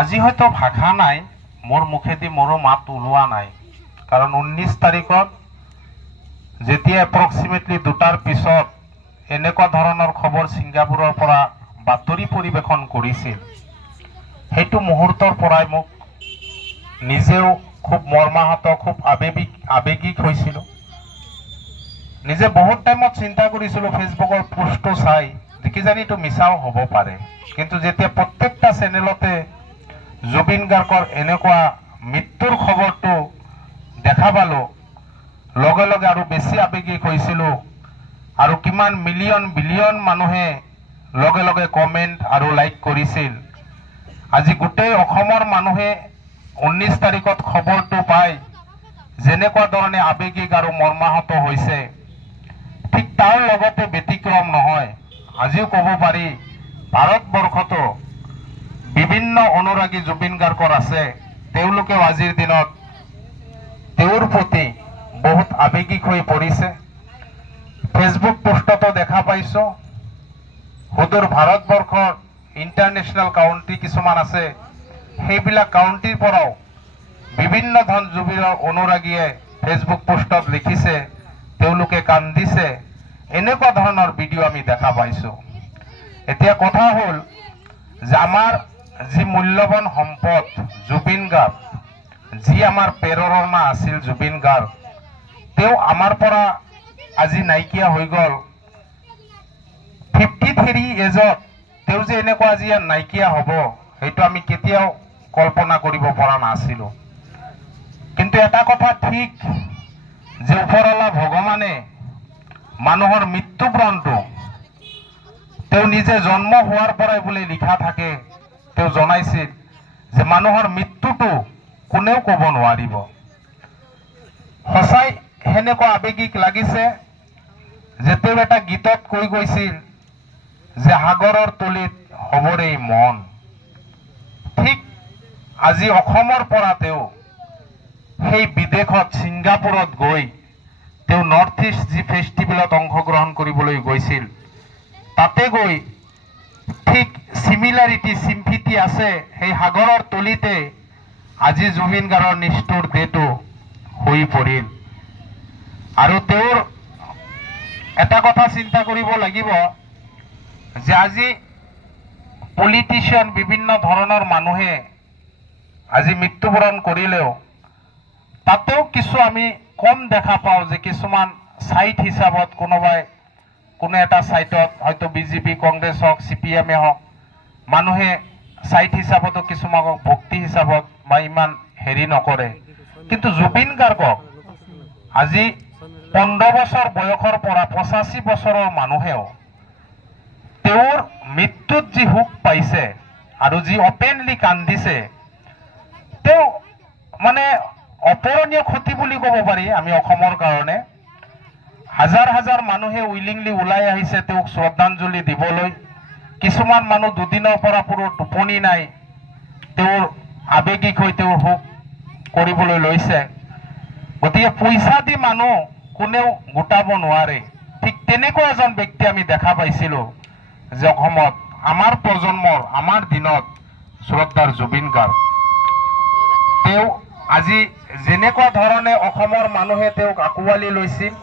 আজি হয়তো ভাষা নাই, মোৰ মুখেদি মোৰো মাত ওলোৱা নাই, কাৰণ 19 তাৰিখত যেতিয়া এপ্ৰক্সিমেটলি 2টাৰ পিছত এনেকুৱা ধৰণৰ খবৰ ছিংগাপুৰৰ পৰা বাতৰি পৰিৱেশন কৰিছিল, সেইটো মুহূৰ্তৰ পৰাই মোক নিজেও খুব মৰ্মাহত, খুব আবেগিক হৈছিলোঁ। নিজে বহুত টাইমত চিন্তা কৰিছিলোঁ ফেচবুকৰ পোষ্টটো চাই যে কিজানি এইটো মিছাও হ'ব পাৰে, কিন্তু যেতিয়া প্ৰত্যেকটা চেনেলতে জুবিন গাৰ্গৰ এনেকুৱা মৃত্যুৰ খবৰটো দেখা পালোঁ, লগে লগে আৰু বেছি আবেগিক হৈছিলোঁ। আৰু কিমান মিলিয়ন বিলিয়ন মানুহে লগে লগে কমেণ্ট আৰু লাইক কৰিছিল। আজি গোটেই অসমৰ মানুহে 19 তাৰিখত খবৰটো পাই যেনেকুৱা ধৰণে আবেগিক আৰু মৰ্মাহত হৈছে, ঠিক তাৰ লগতে ব্যতিক্ৰম নহয়। আজিও ক'ব পাৰি ভাৰতবৰ্ষতো বিভিন্ন অনুৰাগী জুবিন গাৰ্গৰ আছে, তেওঁলোকেও আজিৰ দিনত তেওঁৰ প্ৰতি বহুত আবেগিক হৈ পৰিছে। ফেচবুক পোষ্টতো দেখা পাইছোঁ, সুদূৰ ভাৰতবৰ্ষৰ ইণ্টাৰনেশ্যনেল কাউণ্ট্ৰি কিছুমান আছে, সেইবিলাক কাউণ্ট্ৰিৰ পৰাও বিভিন্ন ধন জুবিনৰ অনুৰাগীয়ে ফেচবুক পোষ্টত লিখিছে তেওঁলোকে কান্দিছে। এনেকুৱা ধৰণৰ ভিডিঅ' আমি দেখা পাইছোঁ। এতিয়া কথা হ'ল যে আমাৰ যি মূল্যৱান সম্পদ জুবিন গাৰ্গ, যি আমাৰ প্ৰেৰণা আছিল জুবিন গাৰ্গ, তেওঁ আমাৰ পৰা আজি নাইকিয়া হৈ গ'ল। 53 এজত তেওঁ যে এনেকুৱা আজি নাইকিয়া হ'ব, সেইটো আমি কেতিয়াও কল্পনা কৰিব পৰা নাছিলোঁ। কিন্তু এটা কথা ঠিক যে ওপৰৱালা ভগৱানে মানুহৰ মৃত্যুবৰণটো তেওঁ নিজে জন্ম হোৱাৰ পৰাই বুলি লিখা থাকে, তেওঁ জনাইছিল যে মানুহৰ মৃত্যুটো কোনেও ক'ব নোৱাৰিব। সঁচাই সেনেকুৱা আবেগিক লাগিছে যে তেওঁ এটা গীতত কৈ গৈছিল যে সাগৰৰ তলিত হ'বৰে মন। ঠিক আজি অসমৰ পৰা তেওঁ সেই বিদেশত ছিংগাপুৰত গৈ তেওঁ নৰ্থ ইষ্ট যি ফেষ্টিভেলত অংশগ্ৰহণ কৰিবলৈ গৈছিল, তাতে গৈ ঠিক চিমিলাৰিটি চিম্পিটি আছে, সেই সাগৰৰ তলিতে আজি জুবিন গাৰ্গৰ নিষ্ঠুৰ দেহটো হৈ পৰিল। আৰু তেওঁৰ এটা কথা চিন্তা কৰিব লাগিব যে আজি পলিটিচিয়ান বিভিন্ন ধৰণৰ মানুহে আজি মৃত্যুবৰণ কৰিলেও তাতেও কিছু আমি কম দেখা পাওঁ যে কিছুমান ছাইট হিচাপত কোনোবাই কোনো এটা ছাইটত হয়তো বিজেপি, কংগ্ৰেছ হওক, CPM হওক, মানুহে ছাইট হিচাপতো কিছুমানক ভক্তি হিচাপত বা ইমান হেৰি নকৰে। কিন্তু জুবিন গাৰ্গক আজি 15 বছৰ বয়সৰ পৰা 85 বছৰৰ মানুহেও তেওঁৰ মৃত্যুত যি সুখ পাইছে আৰু যি অপেনলি কান্দিছে, তেওঁ মানে অপূৰণীয় ক্ষতি বুলি ক'ব পাৰি আমি অসমৰ কাৰণে। হাজাৰ হাজাৰ মানুহে উইলিংলি ওলাই আহিছে তেওঁক শ্ৰদ্ধাঞ্জলি দিবলৈ। কিছুমান মানুহ দুদিনৰ পৰা পুৰো টোপনি নাই, তেওঁৰ আবেগিক হৈ তেওঁৰ সুখ কৰিবলৈ লৈছে। গতিকে পইচা দি মানুহ কোনেও গোটাব নোৱাৰে। ঠিক তেনেকুৱা এজন ব্যক্তি আমি দেখা পাইছিলোঁ যে অসমত আমাৰ প্ৰজন্মৰ, আমাৰ দিনত শ্ৰদ্ধাৰ জুবিন গাৰ্গ। তেওঁ আজি যেনেকুৱা ধৰণে অসমৰ মানুহে তেওঁক আঁকোৱালি লৈছিল,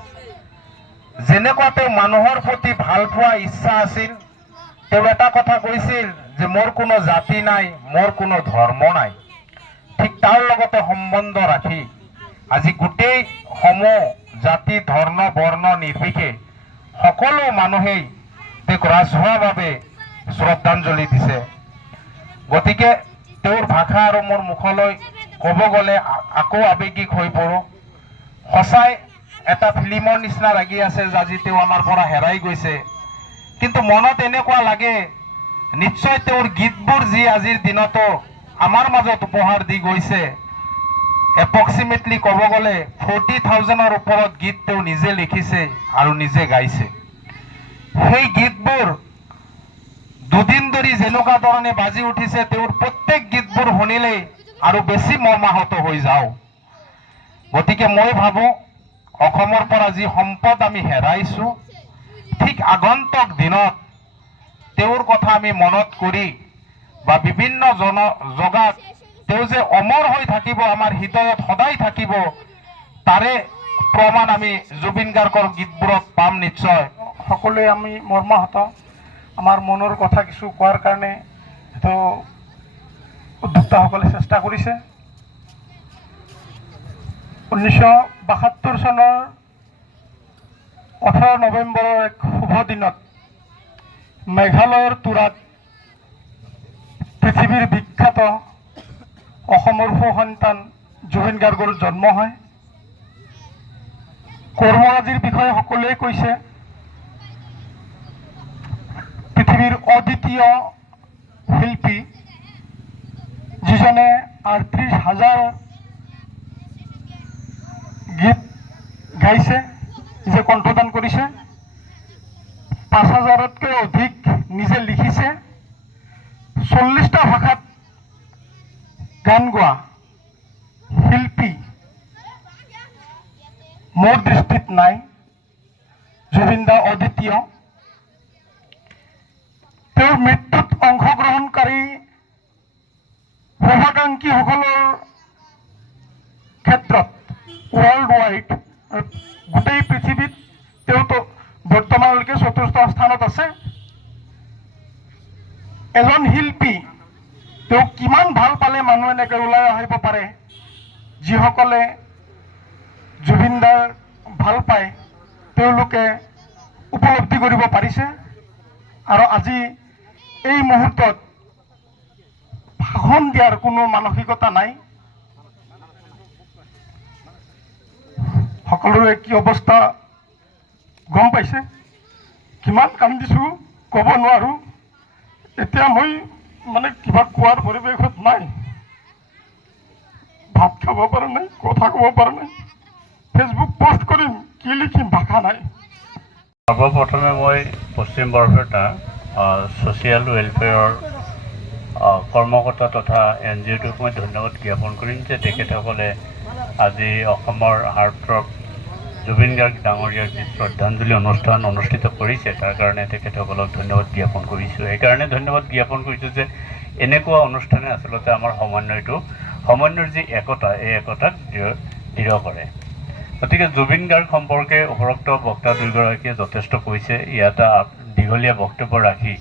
যেনেকুৱা তেওঁ মানুহৰ প্ৰতি ভাল পোৱা ইচ্ছা আছিল, তেওঁ এটা কথা কৈছিল যে মোৰ কোনো জাতি নাই, মোৰ কোনো ধৰ্ম নাই। ঠিক তাৰ লগতে সম্বন্ধ ৰাখি আজি গোটেই সমূহ জাতি, ধৰ্ম, বৰ্ণ নিৰ্বিশেষে সকলো মানুহেই তেওঁক ৰাজহুৱাভাৱে শ্ৰদ্ধাঞ্জলি দিছে। গতিকে তেওঁৰ ভাষা আৰু মোৰ মুখলৈ ক'ব গ'লে আকৌ আবেগিক হৈ পৰোঁ। সঁচাই এটা ফিল্মৰ নিচিনা লাগি আছে যে আজি তেওঁ আমাৰ পৰা হেৰাই গৈছে। কিন্তু মনত এনেকুৱা লাগে নিশ্চয় তেওঁৰ গীতবোৰ যি আজিৰ দিনতো আমাৰ মাজত উপহাৰ দি গৈছে, এপ্ৰক্সিমেটলি ক'ব গ'লে 40,000ৰ ওপৰত গীত তেওঁ নিজে লিখিছে আৰু নিজে গাইছে। সেই গীতবোৰ দুদিন ধৰি যেনেকুৱা ধৰণে বাজি উঠিছে, তেওঁৰ প্ৰত্যেক গীতবোৰ শুনিলেই আৰু বেছি মৰ্মাহত হৈ যাওঁ। গতিকে মই ভাবোঁ অসমৰ পৰা যি সম্পদ আমি হেৰাইছোঁ, ঠিক আগন্তুক দিনত তেওঁৰ কথা আমি মনত কৰি বা বিভিন্ন জগাত তেওঁ যে অমৰ হৈ থাকিব, আমাৰ হৃদয়ত সদায় থাকিব, তাৰে প্ৰমাণ আমি জুবিন গাৰ্গৰ গীতবোৰত পাম নিশ্চয়। সকলোৱে আমি মৰ্মাহত, আমাৰ মনৰ কথা কিছু কোৱাৰ কাৰণে তো উদ্যোক্তাসকলে চেষ্টা কৰিছে। 1972 চনৰ 18 নৱেম্বৰৰ এক শুভ দিনত মেঘালয়ৰ তুৰাত পৃথিৱীৰ বিখ্যাত অসমৰ সুসন্তান জুবিন গাৰ্গৰ জন্ম হয়। কৰ্মৰাজিৰ বিষয়ে সকলোৱে কৈছে। পৃথিৱীৰ অদ্বিতীয় শিল্পী, যিজনে 38,000 গীত গাইছে, নিজে কণ্ঠদান কৰিছে, 5,000তকৈ অধিক নিজে লিখিছে, 40টা ভাষাত গান গোৱা শিল্পী মোৰ দৃষ্টিত নাই। জুবিন দা অদ্বিতীয়। তেওঁৰ মৃত্যুত অংশগ্ৰহণকাৰী শুভাকাংক্ষীসকলৰ ক্ষেত্ৰত ৱৰ্ল্ড ৱাইড, গোটেই পৃথিৱীত তেওঁতো বৰ্তমানলৈকে 4ৰ্থ স্থানত আছে। এজন শিল্পী, তেওঁ কিমান ভাল পালে মানুহ এনেকৈ ওলাই আহিব পাৰে। যিসকলে জুবিন দাৰ ভাল পায় তেওঁলোকে উপলব্ধি কৰিব পাৰিছে। আৰু আজি এই মুহূৰ্তত ভাষণ দিয়াৰ কোনো মানসিকতা নাই। সকলোৰে কি অৱস্থা গম পাইছে। কিমান কান্দিছোঁ ক'ব নোৱাৰোঁ। এতিয়া মই মানে কিবা কোৱাৰ পৰিৱেশত নাই। ভাত খাব পৰা নাই, কথা ক'ব পৰা নাই, ফেচবুক পোষ্ট কৰিম, কি লিখিম, ভাষা নাই। সৰ্বপ্ৰথমে মই পশ্চিম বৰপেটা ছ'চিয়েল ৱেলফেয়াৰৰ কৰ্মকৰ্তা তথা NGOটোক মই ধন্যবাদ জ্ঞাপন কৰিম যে তেখেতসকলে আজি অসমৰ হাৰ্টথ্ৰব জুবিন গাৰ্গ ডাঙৰীয়াৰ যি শ্ৰদ্ধাঞ্জলি অনুষ্ঠান অনুষ্ঠিত কৰিছে, তাৰ কাৰণে তেখেতসকলক ধন্যবাদ জ্ঞাপন কৰিছোঁ। সেইকাৰণে ধন্যবাদ জ্ঞাপন কৰিছোঁ যে এনেকুৱা অনুষ্ঠানে আচলতে আমাৰ সমন্বয়ৰ যি একতা, এই একতাক দৃঢ় কৰে। গতিকে জুবিন গাৰ্গ সম্পৰ্কে উপৰোক্ত বক্তা দুয়োগৰাকীয়ে যথেষ্ট কৈছে। ইয়াত দীঘলীয়া বক্তব্য ৰাখি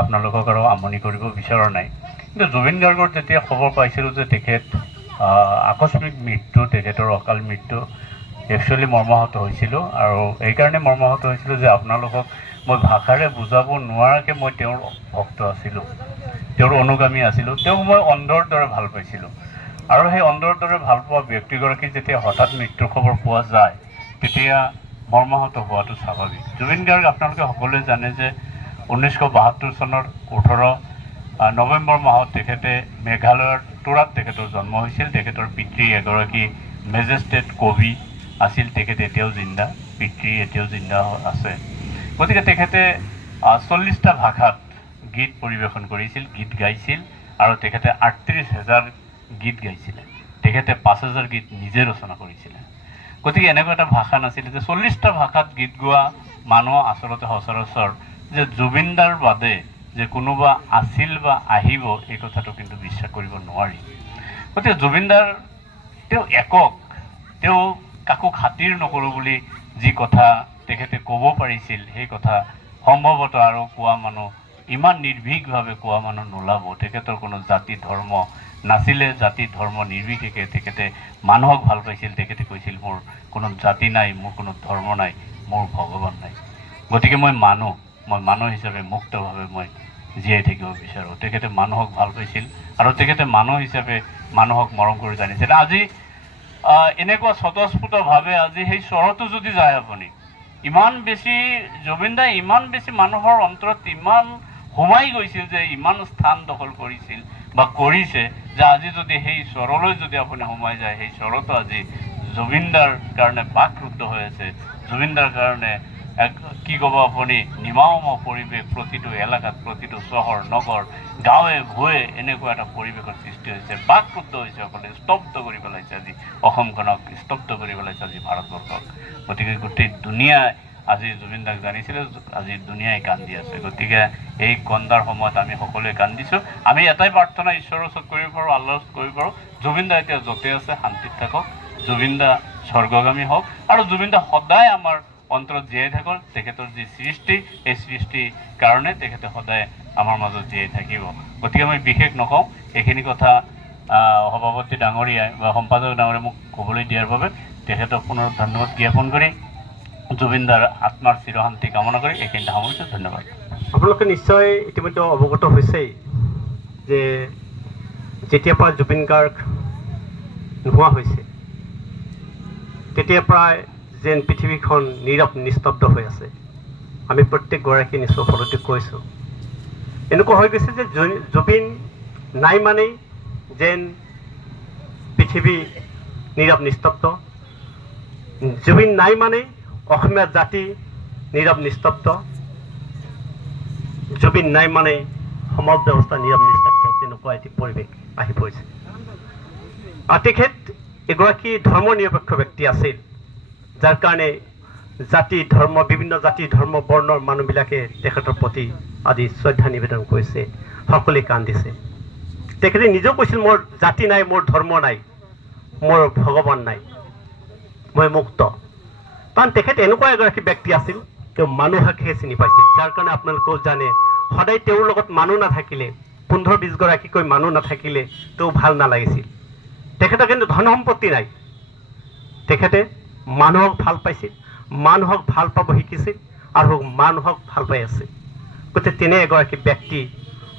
আপোনালোকক আৰু আমনি কৰিব বিচৰা নাই। কিন্তু জুবিন গাৰ্গৰ যেতিয়া খবৰ পাইছিলোঁ যে তেখেত আকস্মিক মৃত্যু, তেখেতৰ অকাল মৃত্যু, একচুৱেলি মৰ্মাহত হৈছিলোঁ। আৰু এইকাৰণে মৰ্মাহত হৈছিলোঁ যে আপোনালোকক মই ভাষাৰে বুজাব নোৱাৰাকৈ মই তেওঁৰ ভক্ত আছিলোঁ, তেওঁৰ অনুগামী আছিলোঁ। তেওঁক মই অন্ধৰ দৰে ভাল পাইছিলোঁ। আৰু সেই অন্ধৰ দৰে ভাল পোৱা ব্যক্তিগৰাকী যেতিয়া হঠাৎ মৃত্যুৰ খবৰ পোৱা যায়, তেতিয়া মৰ্মাহত হোৱাটো স্বাভাৱিক। জুবিন গাৰ্গ আপোনালোকে সকলোৱে জানে যে 1972 চনৰ 18 নৱেম্বৰ মাহত তেখেতে মেঘালয়ৰ তুৰাত তেখেতৰ জন্ম হৈছিল। তেখেতৰ পিতৃ এগৰাকী মেজেষ্টেট কবি আছিল। তেখেতে এতিয়াও জিন্দা, পিতৃ এতিয়াও জিন্দা আছে। গতিকে তেখেতে 40টা ভাষাত গীত পৰিৱেশন কৰিছিল, গীত গাইছিল। আৰু তেখেতে 38,000 গীত গাইছিলে। তেখেতে 5,000 গীত নিজে ৰচনা কৰিছিলে। গতিকে এনেকুৱা এটা ভাষা নাছিলে যে 40টা ভাষাত গীত গোৱা মানুহ আচলতে সচৰাচৰ যে জুবিনদাৰ বাদে যে কোনোবা আছিল বা আহিব, এই কথাটো কিন্তু বিশ্বাস কৰিব নোৱাৰি। গতিকে জুবিনদাৰ তেওঁ একক, তেওঁ কাকো খাতিৰ নকৰোঁ বুলি যি কথা তেখেতে ক'ব পাৰিছিল, সেই কথা সম্ভৱতঃ আৰু কোৱা মানুহ, ইমান নিৰ্ভীকভাৱে কোৱা মানুহ নোলাব। তেখেতৰ কোনো জাতি ধৰ্ম নাছিলে। জাতি ধৰ্ম নিৰ্বিশেষে তেখেতে মানুহক ভাল পাইছিল। তেখেতে কৈছিল মোৰ কোনো জাতি নাই, মোৰ কোনো ধৰ্ম নাই, মোৰ ভগৱান নাই। গতিকে মই মানুহ হিচাপে মুক্তভাৱে মই জীয়াই থাকিব বিচাৰোঁ। তেখেতে মানুহক ভাল পাইছিল আৰু তেখেতে মানুহ হিচাপে মানুহক মৰম কৰি জানিছিল। আজি এনেকুৱা স্বতঃস্ফূৰ্তভাৱে আজি সেই স্বৰটো যদি যায়, আপুনি ইমান বেছি জুবিন দাই ইমান বেছি মানুহৰ অন্তৰত ইমান সোমাই গৈছিল যে ইমান স্থান দখল কৰিছিল বা কৰিছে যে আজি যদি সেই স্বৰলৈ যদি আপুনি সোমাই যায়, সেই স্বৰটো আজি জুবিনদাৰ কাৰণে বাকৰুদ্ধ হৈ আছে। জুবিনদাৰ কাৰণে কি ক'ব আপুনি, নিমাওমা পৰিৱেশ প্ৰতিটো এলেকাত, প্ৰতিটো চহৰ নগৰ গাঁৱে ভূঞে এনেকুৱা এটা পৰিৱেশৰ সৃষ্টি হৈছে। বাকৰুদ্ধ হৈছে, সকলে স্তব্ধ কৰি পেলাইছে আজি অসমখনক, স্তব্ধ কৰি পেলাইছে আজি ভাৰতবৰ্ষক। গতিকে গোটেই দুনিয়াই আজি জুবিন দাক জানিছিলে, আজি দুনিয়াই কান্দি আছে। গতিকে এই কন্দাৰ সময়ত আমি সকলোৱে কান্দিছোঁ। আমি এটাই প্ৰাৰ্থনা ঈশ্বৰৰ ওচৰত কৰিব পাৰোঁ, আল্লাহৰ ওচৰত কৰিব পাৰোঁ, জুবিন দা এতিয়া য'তে আছে শান্তিত থাকক, জুবিন দা স্বৰ্গগামী হওক, আৰু জুবিন দা সদায় আমাৰ অন্তৰত জীয়াই থাকক। তেখেতৰ যি সৃষ্টি, এই সৃষ্টিৰ কাৰণে তেখেতে সদায় আমাৰ মাজত জীয়াই থাকিব। গতিকে মই বিশেষ নকওঁ, এইখিনি কথা সভাপতি ডাঙৰীয়াই বা সম্পাদক ডাঙৰীয়াই মোক ক'বলৈ দিয়াৰ বাবে তেখেতক পুনৰ ধন্যবাদ জ্ঞাপন কৰি জুবিন দাৰ আত্মাৰ চিৰশান্তি কামনা কৰি এইখিনিতে সামৰিছোঁ। ধন্যবাদ। আপোনালোকে নিশ্চয় ইতিমধ্যে অৱগত হৈছেই যে যেতিয়াৰ পৰা জুবিন গাৰ্গ নোহোৱা হৈছে তেতিয়াৰ পৰাই যেন পৃথিৱীখন নীৰৱ নিস্তব্ধ হৈ আছে। আমি প্ৰত্যেকগৰাকী নিশ্চয় ফলতে কৈছোঁ, এনেকুৱা হৈ গৈছে যে জুবিন নাই মানেই যেন পৃথিৱী নীৰৱ নিস্তব্ধ, জুবিন নাই মানেই অসমীয়া জাতি নীৰৱ নিস্তব্ধ, জুবিন নাই মানেই সমাজ ব্যৱস্থা নীৰৱ নিস্তব্ধ, তেনেকুৱা এটি পৰিৱেশ আহি পৰিছে। আৰু তেখেত এগৰাকী ধৰ্ম নিৰপেক্ষ ব্যক্তি আছিল, যাৰ কাৰণে জাতি ধৰ্ম বিভিন্ন জাতি ধৰ্ম বৰ্ণৰ মানুহবিলাকে তেখেতৰ প্ৰতি আদি শ্ৰদ্ধা নিবেদন কৰিছে, সকলোৱে কান্দিছে। তেখেতে নিজেও কৈছিল, মোৰ জাতি নাই, মোৰ ধৰ্ম নাই, মোৰ ভগৱান নাই, মই মুক্ত। কাৰণ তেখেত এনেকুৱা এগৰাকী ব্যক্তি আছিল, তেওঁ মানুহকহে চিনি পাইছিল, যাৰ কাৰণে আপোনালোকেও জানে সদায় তেওঁৰ লগত মানুহ নাথাকিলে, 15-20 গৰাকীকৈ মানুহ নাথাকিলে তেওঁ ভাল নালাগিছিল। তেখেতৰ কিন্তু ধন সম্পত্তি নাই, তেখেতে মানুহক ভাল পাইছিল, মানুহক ভাল পাব শিকিছিল আৰু মানুহক ভাল পাই আছে। গতিকে তেনে এগৰাকী ব্যক্তি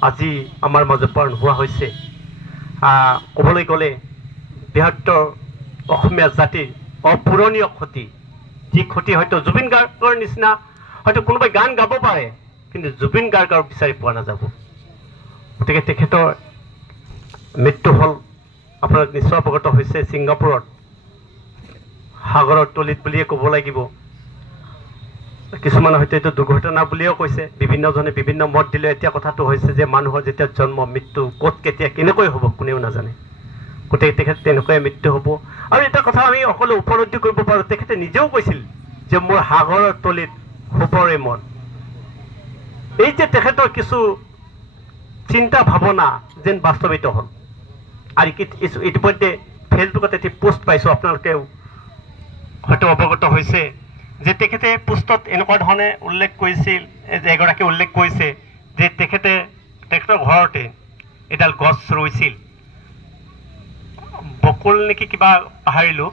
আজি আমাৰ মাজৰ পৰা নোহোৱা হৈছে। ক'বলৈ গ'লে বৃহত্তৰ অসমীয়া জাতিৰ অপূৰণীয় ক্ষতি, যি ক্ষতি হয়তো জুবিন গাৰ্গৰ নিচিনা হয়তো কোনোবাই গান গাব পাৰে, কিন্তু জুবিন গাৰ্গক বিচাৰি পোৱা নাযাব। গতিকে তেখেতৰ মৃত্যু হ'ল, আপোনালোক নিশ্চয় অৱগত হৈছে, ছিংগাপুৰত সাগৰৰ তলিত বুলিয়ে ক'ব লাগিব। কিছুমানে হয়তো এইটো দুৰ্ঘটনা বুলিও কৈছে, বিভিন্নজনে বিভিন্ন মত দিলে। এতিয়া কথাটো হৈছে যে মানুহৰ যেতিয়া জন্ম মৃত্যু ক'ত কেতিয়া কেনেকৈ হ'ব কোনেও নাজানে। গতিকে তেখেত তেনেকৈ মৃত্যু হ'ব। আৰু এটা কথা আমি সকলো উপলব্ধি কৰিব পাৰোঁ, তেখেতে নিজেও কৈছিল যে মোৰ সাগৰৰ তলিত শুবৰে মন। এই যে তেখেতৰ কিছু চিন্তা ভাৱনা যেন বাস্তৱিত হ'ল। আৰু ইতিমধ্যে ফেচবুকত এটি পোষ্ট পাইছোঁ, আপোনালোকেও হয়তো অৱগত হৈছে যে তেখেতে পোষ্টত এনেকুৱা ধৰণে উল্লেখ কৰিছিল, যে এগৰাকীয়ে উল্লেখ কৰিছে যে তেখেতে তেখেতৰ ঘৰতে এডাল গছ ৰুইছিল, বকুল নেকি কিবা পাহৰিলোঁ।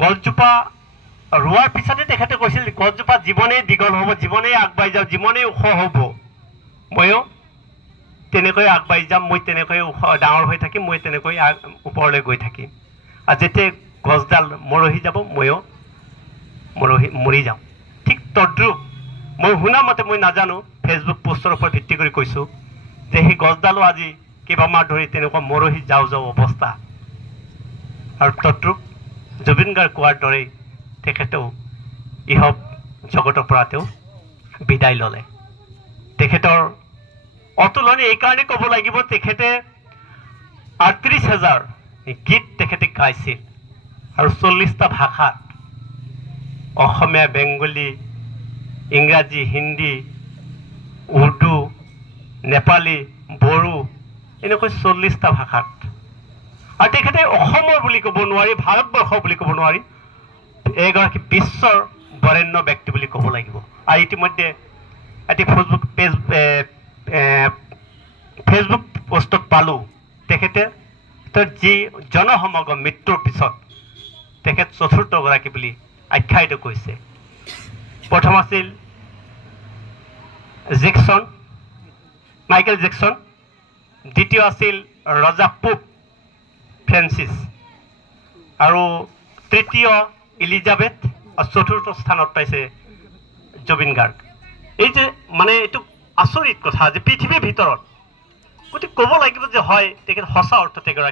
গছজোপা ৰোৱাৰ পিছতে তেখেতে কৈছিল, গছজোপা জীৱনেই দীঘল হ'ব, জীৱনেই আগবাঢ়ি যাওঁ, জীৱনেই ওখ হ'ব, ময়ো তেনেকৈ আগবাঢ়ি যাম, মই তেনেকৈ ওখ ডাঙৰ হৈ থাকিম, মই তেনেকৈ ওপৰলৈ গৈ থাকিম। আৰু যেতিয়া গছডাল মৰহি যাব, ময়ো মৰি যাওঁ। ঠিক তদ্ৰুপ মই শুনা মতে, মই নাজানো, ফেচবুক পোষ্টৰ ওপৰত ভিত্তি কৰি কৈছোঁ যে সেই গছডালো আজি কেইবামাহ ধৰি তেনেকুৱা মৰহি যাওঁ যাওঁ অৱস্থা। আৰু তদ্ৰুপ জুবিন গাৰ্গ কোৱাৰ দৰেই তেখেতেও ইহক জগতৰ পৰা তেওঁ বিদায় ল'লে। তেখেতৰ অতুলনীয় এইকাৰণে ক'ব লাগিব, তেখেতে 38,000 গীত তেখেতে গাইছিল আৰু 40টা ভাষাত, অসমীয়া, বেংগলী, ইংৰাজী, হিন্দী, উৰ্দু, নেপালী, বড়ো, এনেকৈ 40টা ভাষাত। আৰু তেখেতে অসমৰ বুলি ক'ব নোৱাৰি, ভাৰতবৰ্ষ বুলি ক'ব নোৱাৰি, এগৰাকী বিশ্বৰ বৰেণ্য ব্যক্তি বুলি ক'ব লাগিব। আৰু ইতিমধ্যে এটি ফেচবুক পোষ্টত পালোঁ, তেখেতে যি জনসমাগম মৃত্যুৰ পিছত তেখেত 4ৰ্থগৰাকী বুলি আখ্যায়িত কৰিছে। প্ৰথম আছিল মাইকেল জেকচন, দ্বিতীয় আছিল ৰজা পোপ ফ্ৰেন্সিছ, আৰু তৃতীয় এলিজাবেথ, আৰু 4ৰ্থ স্থানত পাইছে জুবিন গাৰ্গ। এই যে মানে এইটো আচৰিত কথা যে পৃথিৱীৰ ভিতৰত, গতিকে ক'ব লাগিব যে হয় তেখেত সঁচা অৰ্থতে এগৰাকী